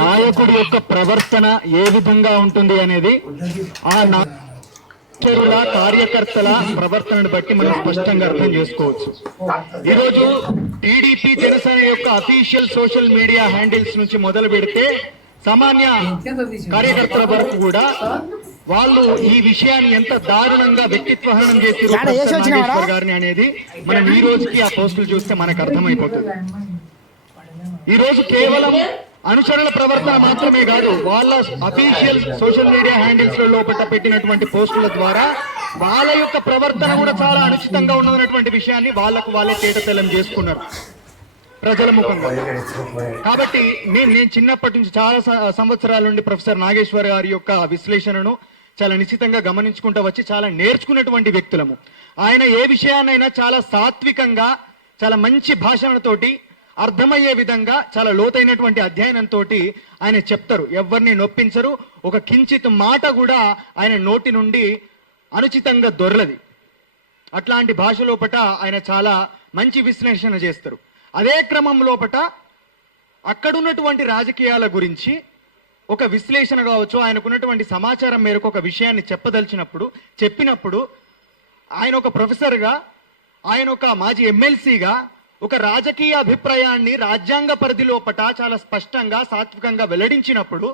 నాయకుడి యొక్క ప్రవర్తన ఏ విధంగా ఉంటుంది అనేది ఆ నాయకుల కార్యకర్తల ప్రవర్తనను బట్టి మనం స్పష్టంగా అర్థం చేసుకోవచ్చు. ఈరోజు టీడీపీ జనసేన యొక్క అఫీషియల్ సోషల్ మీడియా హ్యాండిల్స్ నుంచి మొదలు పెడితే సామాన్య కార్యకర్తల వరకు కూడా వాళ్ళు ఈ విషయాన్ని ఎంత దారుణంగా వ్యక్తిత్వహనం చేసి గారిని అనేది మనం ఈ రోజుకి ఆ పోస్టులు చూస్తే మనకు అర్థమైపోతుంది. ఈ రోజు కేవలం అనుచరుల ప్రవర్తన మాత్రమే కాదు, వాళ్ళ అఫీషియల్ సోషల్ మీడియా హ్యాండిల్స్ లోపల పెట్టినటువంటి పోస్టుల ద్వారా వాళ్ళ యొక్క ప్రవర్తన కూడా చాలా అనుచితంగా ఉన్నటువంటి విషయాన్ని వాళ్ళే తేటతెల్లం చేసుకున్నారు ప్రజల ముఖంగా. కాబట్టి నేను చిన్నప్పటి నుంచి చాలా సంవత్సరాల నుండి ప్రొఫెసర్ నాగేశ్వర్ గారి యొక్క విశ్లేషణను చాలా నిశ్చితంగా గమనించుకుంటూ వచ్చి చాలా నేర్చుకున్నటువంటి వ్యక్తులము. ఆయన ఏ విషయాన్నైనా చాలా సాత్వికంగా, చాలా మంచి భాషణతోటి అర్థమయ్యే విధంగా చాలా లోతైనటువంటి అధ్యయనంతో ఆయన చెప్తారు. ఎవరిని నొప్పించరు. ఒక కించిత్ మాట కూడా ఆయన నోటి నుండి అనుచితంగా దొరలది. అట్లాంటి భాష లోపట ఆయన చాలా మంచి విశ్లేషణ చేస్తారు. అదే క్రమం లోపట అక్కడున్నటువంటి రాజకీయాల గురించి ఒక విశ్లేషణ కావచ్చు, ఆయనకున్నటువంటి సమాచారం మేరకు ఒక విషయాన్ని చెప్పినప్పుడు ఆయన ఒక ప్రొఫెసర్గా, ఆయన ఒక మాజీ ఎమ్మెల్సీగా ఒక రాజకీయ అభిప్రాయాన్ని రాజ్యాంగ పరిధి లోపట చాలా స్పష్టంగా సాత్వికంగా వెల్లడించినప్పుడు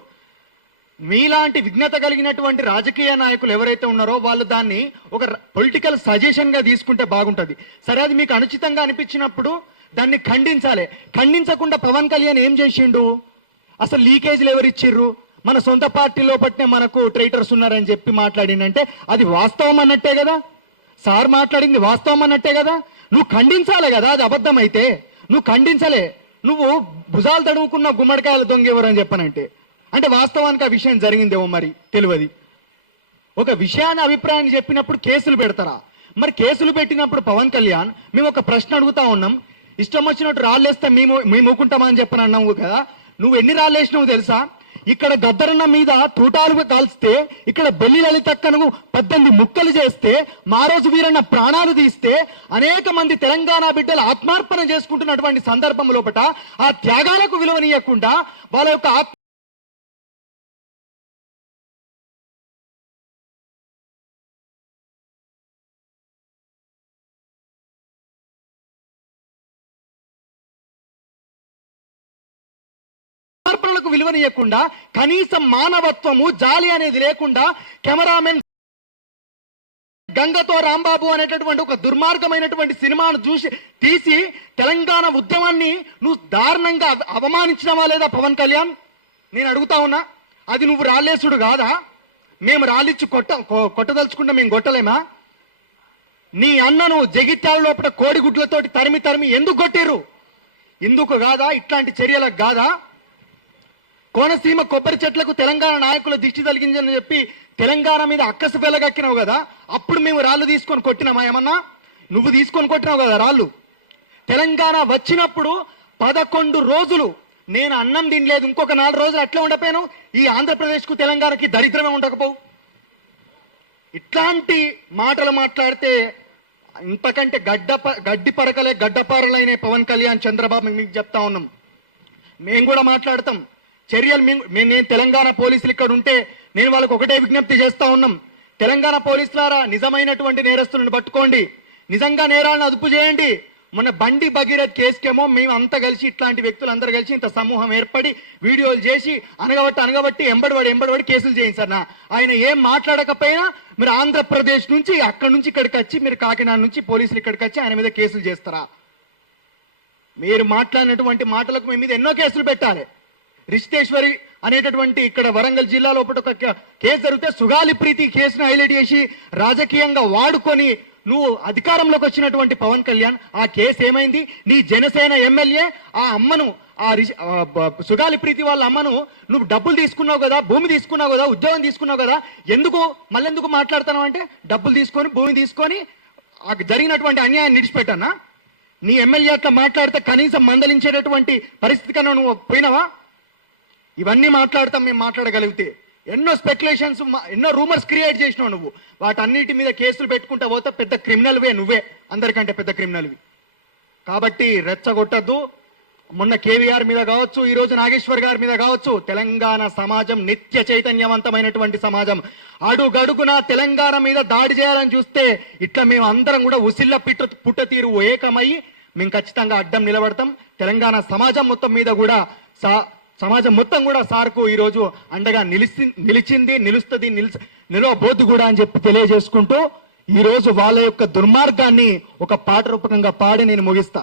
మీలాంటి విఘ్నత కలిగినటువంటి రాజకీయ నాయకులు ఎవరైతే ఉన్నారో వాళ్ళు దాన్ని ఒక పొలిటికల్ సజెషన్ గా తీసుకుంటే బాగుంటుంది. సరే, అది మీకు అనుచితంగా అనిపించినప్పుడు దాన్ని ఖండించాలి. ఖండించకుండా పవన్ కళ్యాణ్ ఏం చేసిండు? అసలు లీకేజీలు ఎవరిచ్చిర్రు? మన సొంత పార్టీ లోపట్నే మనకు ట్రైటర్స్ ఉన్నారని చెప్పి మాట్లాడిందంటే అది వాస్తవం అన్నట్టే కదా. సార్ మాట్లాడింది వాస్తవం అన్నట్టే కదా. నువ్వు ఖండించాలే కదా. అది అబద్ధం అయితే నువ్వు ఖండించలే. నువ్వు భుజాలు తడుముకున్న గుమ్మడికాయల దొంగెవరు అని చెప్పనంటే అంటే వాస్తవానికి ఆ విషయం జరిగిందేమో మరి తెలియదు. ఒక విషయాన్ని అభిప్రాయాన్ని చెప్పినప్పుడు కేసులు పెడతారా? మరి కేసులు పెట్టినప్పుడు పవన్ కళ్యాణ్ మేము ఒక ప్రశ్న అడుగుతా ఉన్నాం, ఇష్టం వచ్చినట్టు రాళ్ళేస్తే మేము ఊకుంటామా అని చెప్పని అన్నావు కదా. నువ్వు ఎన్ని రాళ్ళేసినావు తెలుసా? ఇక్కడ గద్దరన్న మీద తూటాలు కాల్స్తే, ఇక్కడ బెల్లి లలితక్కను 18 ముక్కలు చేస్తే, మారోజు వీరన్న ప్రాణాలు తీస్తే, అనేక మంది తెలంగాణ బిడ్డలు ఆత్మార్పణ చేసుకుంటున్నటువంటి సందర్భం లోపట ఆ త్యాగాలకు విలువనీయకుండా వాళ్ళ యొక్క ఆత్మార్పణలకు విలువనీయకుండా, కనీసం మానవత్వము జాలి అనేది లేకుండా కెమెరామెన్ గంగతో రాంబాబు అనేటటువంటి ఒక దుర్మార్గమైనటువంటి సినిమాను తీసి తెలంగాణ ఉద్యమాన్ని నువ్వు దారుణంగా అవమానించినవా లేదా పవన్ కళ్యాణ్? నేను అడుగుతా ఉన్నా. అది నువ్వు రాళ్ళేసుడు కాదా? మేము రాళ్ళిచ్చి కొట్టదలుచుకుంటా మేము కొట్టలేమా? నీ అన్నను జగిత్యాల లోపల కోడిగుడ్లతోటి తరిమి ఎందుకు కొట్టిర్రు? ఇందుకు కాదా? ఇట్లాంటి చర్యలకు కాదా? కోనసీమ కొబ్బరి చెట్లకు తెలంగాణ నాయకుల దిష్టి తగిలిందని చెప్పి తెలంగాణ మీద అక్కసు వెలగక్కినావు కదా. అప్పుడు మేము రాళ్ళు తీసుకొని కొట్టినామా ఏమన్నా? నువ్వు తీసుకొని కొట్టినావు కదా రాళ్ళు. తెలంగాణ వచ్చినప్పుడు 11 రోజులు నేను అన్నం తినలేదు. ఇంకొక 4 రోజులు అట్లా ఉండపోయాను. ఈ ఆంధ్రప్రదేశ్కు తెలంగాణకి దరిద్రమే ఉండకపోవు. ఇట్లాంటి మాటలు మాట్లాడితే ఇంతకంటే గడ్డి పరకలే గడ్డపారలైన పవన్ కళ్యాణ్, చంద్రబాబు మీకు చెప్తా ఉన్నాం. మేము కూడా మాట్లాడతాం. చర్యలు నేను తెలంగాణ పోలీసులు ఇక్కడ ఉంటే నేను వాళ్ళకు ఒకటే విజ్ఞప్తి చేస్తా ఉన్నాం. తెలంగాణ పోలీసులారా, నిజమైనటువంటి నేరస్తులను పట్టుకోండి, నిజంగా నేరాలను అదుపు చేయండి. మొన్న బండి భగీరథ్ కేసుకేమో మేము అంతా కలిసి, ఇట్లాంటి వ్యక్తులు అందరూ కలిసి ఇంత సమూహం ఏర్పడి వీడియోలు చేసి అనగబట్టి ఎంబడివాడి కేసులు చేయించారు. ఆయన ఏం మాట్లాడకపోయినా మీరు ఆంధ్రప్రదేశ్ నుంచి అక్కడి నుంచి ఇక్కడికి వచ్చి, మీరు కాకినాడ నుంచి పోలీసులు ఇక్కడికి వచ్చి ఆయన మీద కేసులు చేస్తారా? మీరు మాట్లాడినటువంటి మాటలకు మీ మీద ఎన్నో కేసులు పెట్టాలి. రిషితేశ్వరి అనేటటువంటి ఇక్కడ వరంగల్ జిల్లా లోపల ఒక కేసు జరిగితే సుగాలి ప్రీతి కేసును హైలైట్ చేసి రాజకీయంగా వాడుకొని నువ్వు అధికారంలోకి వచ్చినటువంటి పవన్ కళ్యాణ్, ఆ కేసు ఏమైంది? నీ జనసేన ఎమ్మెల్యే ఆ అమ్మను, ఆ సుగాలి ప్రీతి వాళ్ళ అమ్మను నువ్వు డబ్బులు తీసుకున్నావు కదా, భూమి తీసుకున్నావు కదా, ఉద్యోగం తీసుకున్నావు కదా, మళ్ళెందుకు మాట్లాడుతున్నావు అంటే డబ్బులు తీసుకొని భూమి తీసుకొని జరిగినటువంటి అన్యాయాన్ని నిడిచిపెట్టానా? నీ ఎమ్మెల్యే అట్లా మాట్లాడితే కనీసం మందలించేటటువంటి పరిస్థితి కన్నా నువ్వు పోయినావా? ఇవన్నీ మాట్లాడతాం మేము మాట్లాడగలిగితే. ఎన్నో స్పెక్యులేషన్స్, ఎన్నో రూమర్స్ క్రియేట్ చేసినావు నువ్వు. వాటన్నిటి మీద కేసులు పెట్టుకుంటా పోతే పెద్ద క్రిమినల్వే నువ్వే, అందరికంటే పెద్ద క్రిమినల్వి. కాబట్టి రెచ్చగొట్టద్దు. మొన్న కేవీఆర్ మీద కావచ్చు, ఈ రోజు నాగేశ్వర్ గారి మీద కావచ్చు, తెలంగాణ సమాజం నిత్య చైతన్యవంతమైనటువంటి సమాజం. అడుగడుగున తెలంగాణ మీద దాడి చేయాలని చూస్తే ఇట్లా మేము అందరం కూడా ఉసిళ్ళ పుట్టతీరు ఏకమై మేము ఖచ్చితంగా అడ్డం నిలబడతాం. తెలంగాణ సమాజం మొత్తం మీద కూడా సమాజం మొత్తం కూడా సార్కు ఈ రోజు అండగా నిలిచింది, నిలుస్తుంది, నిలవబోద్దు కూడా అని చెప్పి తెలియజేసుకుంటూ ఈ రోజు వాళ్ళ యొక్క దుర్మార్గాన్ని ఒక పాట రూపకంగా పాడి నేను ముగిస్తా.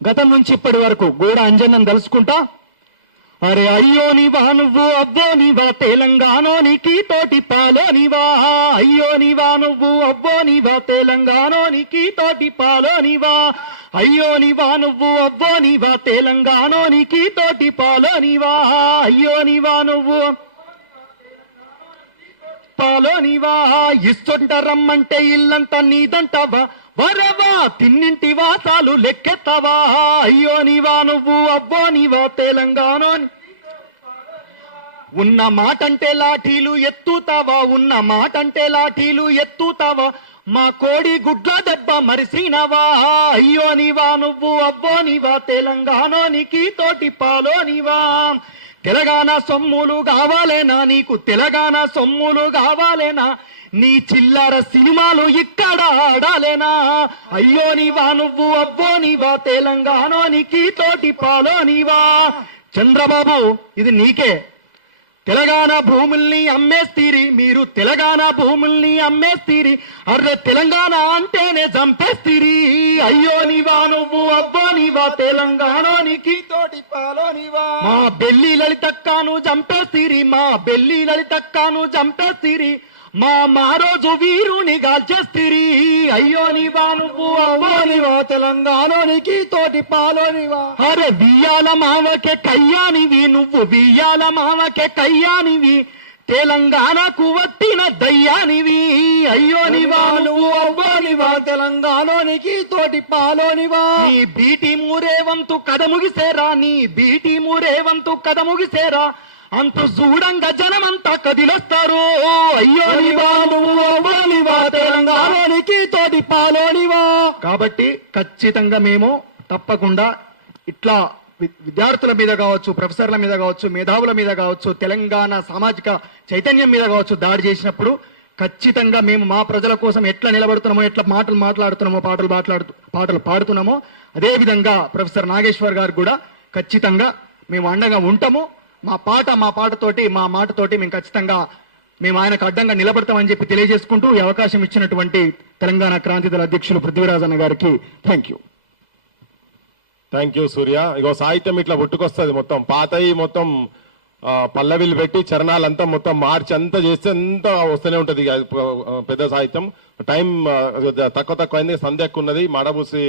గతం నుంచి ఇప్పటి వరకు గూడ అంజనం తలుసుకుంటా. అరే అయ్యో నీవా నువ్వు అవ్వో నీవా తెలంగాణోనికి తోటి పాలోనివా, అయ్యో నీవా నువ్వు అవ్వో నీవా తెలంగాణోనికి తోటి పాలోనివా, అయ్యో నీవా నువ్వు అవ్వో నీవా తెలంగాణోనికి తోటి పాలోనివా, అయ్యో నీవా నువ్వు పాలోనివా. ఇస్తుంట రమ్మంటే ఇల్లంతా నీదంటావా, వరవా తిన్నింటి వాసాలు లెక్కెత్తవా, అయ్యో నీవా నువ్వు అవ్వో నీవా తెలంగాణ. ఉన్న మాటంటే లాఠీలు ఎత్తుతావా, ఉన్న మాటంటే లాఠీలు ఎత్తుతావా, మా కోడి గుడ్ల దెబ్బ మరిసినవా, అయ్యో నీవా నువ్వు అవ్వో నీవా తెలంగాణోనికి తోటి పాలోనివా. తెలంగాణ సొమ్ములు కావాలేనా నీకు, తెలంగాణ సొమ్ములు కావాలేనా, నీ చిల్లర సినిమాలు ఇక్కడ ఆడాలేనా, అయ్యో నీవా నువ్వు అవ్వో నీవా తెలంగాణోనికి తోటి పాలోనివా. చంద్రబాబు ఇది నీకే, తెలంగాణ భూముల్ని అమ్మేస్తీరి మీరు, తెలంగాణ భూముల్ని అమ్మేస్తీరి, అర్రె తెలంగాణ అంటేనే చంపేస్తీరి, అయ్యో నీవా నువ్వు అవ్వో నీవా తెలంగాణోనికి తోటి పాలోనివా. మా బెల్లి లలితక్కను చంపేస్తీరి, మా బెల్లి లలితక్కను చంపేస్తీరి, మా రోజు వీరుని గాల్చేస్తీరి, అయ్యో నీవా నువ్వు అవ్వో నీవా తెలంగాణోనికి తోటి పాలోనివా. అరే వియ్యాల మావకే కయ్యానివి నువ్వు, వియ్యాల మావకే కయ్యానివి, తెలంగాణకు వట్టిన దయ్యానివి, అయ్యో నీవా నువ్వు అవ్వో నీవా తెలంగాణోనికి తోటి పాలోనివా. నీ బీటీ మూరేవంతు కథ ముగిసేరా, నీ బీటీ మూరేవంతు కథ ముగిసేరా, అంతు చూడంగా జనమంతా కదిలొస్తారు, అయ్యో నీవా నువ్వు అవ్వో నీవా తెలంగాణోనికి తోటి పాలోనివా. కాబట్టి ఖచ్చితంగా మేము తప్పకుండా ఇట్లా విద్యార్థుల మీద కావచ్చు, ప్రొఫెసర్ల మీద కావచ్చు, మేధావుల మీద కావచ్చు, తెలంగాణ సామాజిక చైతన్యం మీద కావచ్చు దాడి చేసినప్పుడు ఖచ్చితంగా మేము మా ప్రజల కోసం ఎట్లా నిలబడుతున్నామో, ఎట్లా మాటలు మాట్లాడుతున్నామో, పాటలు పాడుతున్నామో అదే విధంగా ప్రొఫెసర్ నాగేశ్వర్ గారు కూడా ఖచ్చితంగా మేము అండగా ఉంటాము. మా పాటతోటి మా మాటతోటి మేము ఖచ్చితంగా మేము ఆయనకు అడ్డంగా నిలబడతామని చెప్పి తెలియజేసుకుంటూ ఈ అవకాశం ఇచ్చినటువంటి తెలంగాణ క్రాంతి దళ అధ్యక్షులు పృథ్వీరాజ్ అన్న గారికి థ్యాంక్ యూ. థ్యాంక్ యూ సూర్య. ఇగో సాహిత్యం ఇట్లా పుట్టుకొస్తుంది, మొత్తం పాతయి మొత్తం పల్లవిలు పెట్టి చరణాలంతా మొత్తం మార్చి అంతా చేస్తే అంతా వస్తూనే ఉంటది పెద్ద సాహిత్యం. టైం తక్కువ అయింది, సంధ్యకు ఉన్నది మాడబూసి